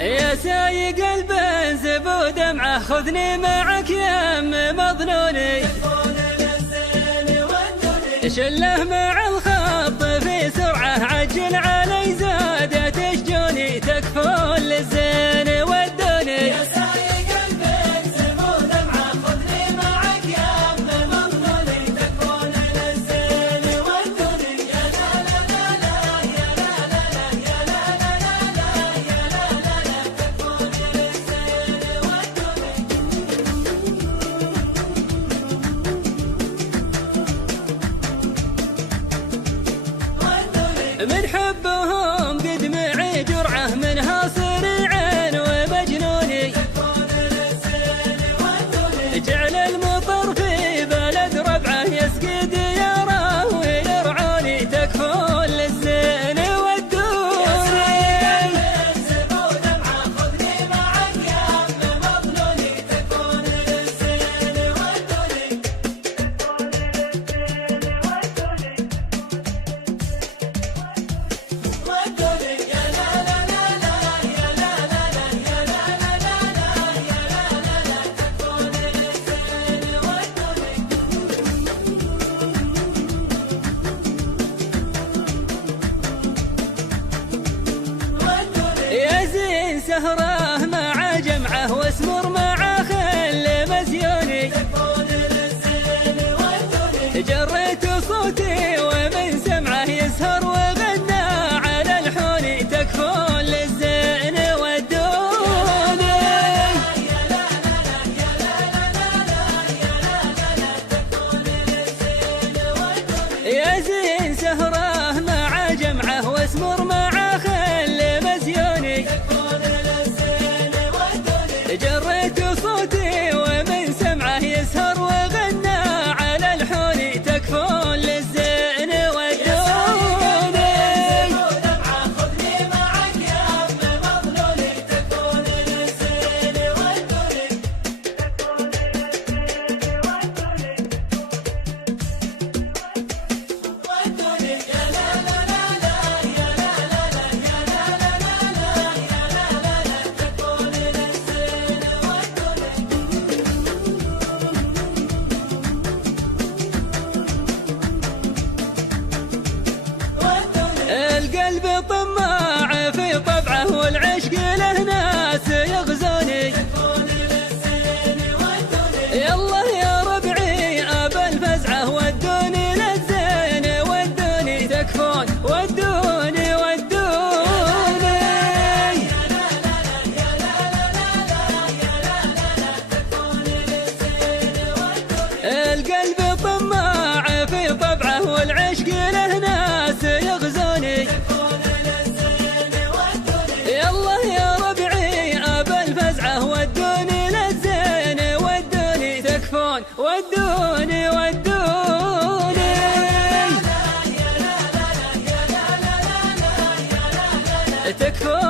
يا سايق البنز ودمعه خذني معك يا ام مظنوني، شله مع الخط في سرعه عجل علي زاد تشجوني تكفون للزين ودوني. يا سايق البنز ودمعه خذني معك يا ام مظنوني، تكفون للزين ودوني. يا لا لا لا لا يا لا لا لا يا لا لا لا لا يا لا لا لا تكفون للزين ودوني. من حبهم قد معي جرعه منها صريعين ومجنوني، جعل المطر في بلد ربعه يسقي دياره ويرعوني تكفون للزين ودوني. يا سايق البنز ودمعه خذني معك يا ام مظنوني، تكفون للزين ودوني. يا لا لا لا لا يا لا لا لا يا لا لا لا لا يا لا لا لا تكفون للزين ودوني. يا زين سهره مع جمعه واسمر مع خل مزيوني، تكفون للزين ودوني. جريت صوتي ومن سمعه يسهر وغنى على الحوني، تكفون للزين ودوني. يا لا لا لا يا لا لا لا لا يا لا لا لا تكفون للزين ودوني. يا زين سهره مع جمعه واسمر مع خل مزيوني، تكفون للزين ودوني. جريت صوتي ومن سمعه يسهر وغنى على الحوني، تكفون للزين ودوني. ودمعه خذني معك يا ام مظنوني، تكفون للزين ودوني. يا لا لا لا لا يا لا لا لا يا لا لا لا لا يا لا لا لا تكفون للزين ودوني. القلب طماع في طبعه والعشق له ناس يغزوني، تكفون للزين ودوني. يلا يا ربعي ابا الفزعه ودوني للزين ودوني، تكفون ودوني ودوني. يا لا لا لا يا لا لا لا لا يا لا لا لا تكفون للزين ودوني. القلب طماع في طبعه والعشق له ناس يغزوني، تكفون للزين ودوني. يلا يا ربعي ابا الفزعه ودوني للزين ودوني، تكفون ودوني ودوني. يا لا لا يا لا لا لا يا لا لا لا يا لا لا لا تكفون